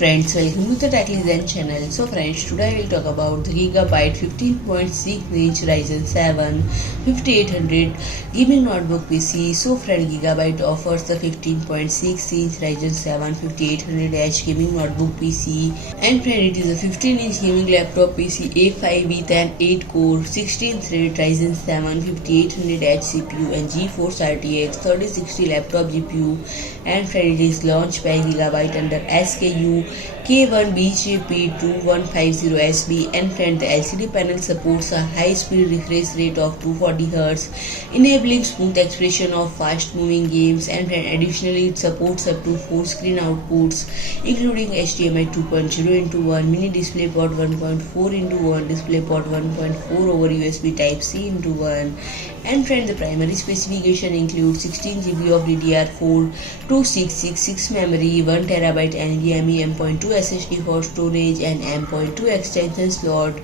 friends, welcome to the Ryzen channel. So friends, today I will talk about the Gigabyte 15.6-inch Ryzen 7 5800 gaming notebook PC. So friend, Gigabyte offers the 15.6-inch Ryzen 7 5800H gaming notebook PC, and friend, it is a 15-inch gaming laptop PC A5 with an 8-core 16-thread Ryzen 7 5800H CPU and GeForce RTX 3060 laptop GPU, and friend, it is launched by Gigabyte under SKU K1-BJP2150SB, and friend, the LCD panel supports a high-speed refresh rate of 240Hz, enabling smooth expression of fast-moving games, and friend, additionally it supports up to 4 screen outputs including HDMI 2.0x1, mini DisplayPort 1.4x1, DisplayPort 1.4 over USB Type-C x 1, and friend, the primary specification includes 16GB of DDR4, 2666 memory, 1TB NVMe M.2 SSD for storage, and M.2 extension slot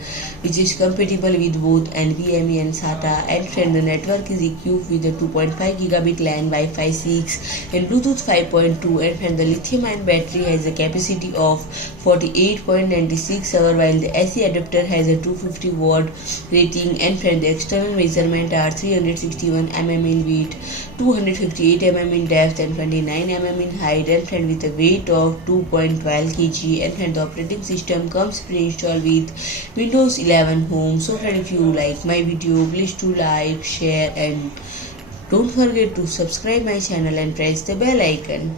which is compatible with both NVMe and SATA, and friend, the network is equipped with a 2.5 gigabit LAN, Wi-Fi 6 and Bluetooth 5.2, and friend, the lithium-ion battery has a capacity of 48.96 hours while the AC adapter has a 250 watt rating, and friend, the external measurement are 361 mm in width, 258 mm in depth and 29 mm in height, and friend, with a weight of 2.12 kg, and friend, the operating system comes pre-installed with Windows 11 Home. So friend, if you like my video, please do like, share, and don't forget to subscribe my channel and press the bell icon.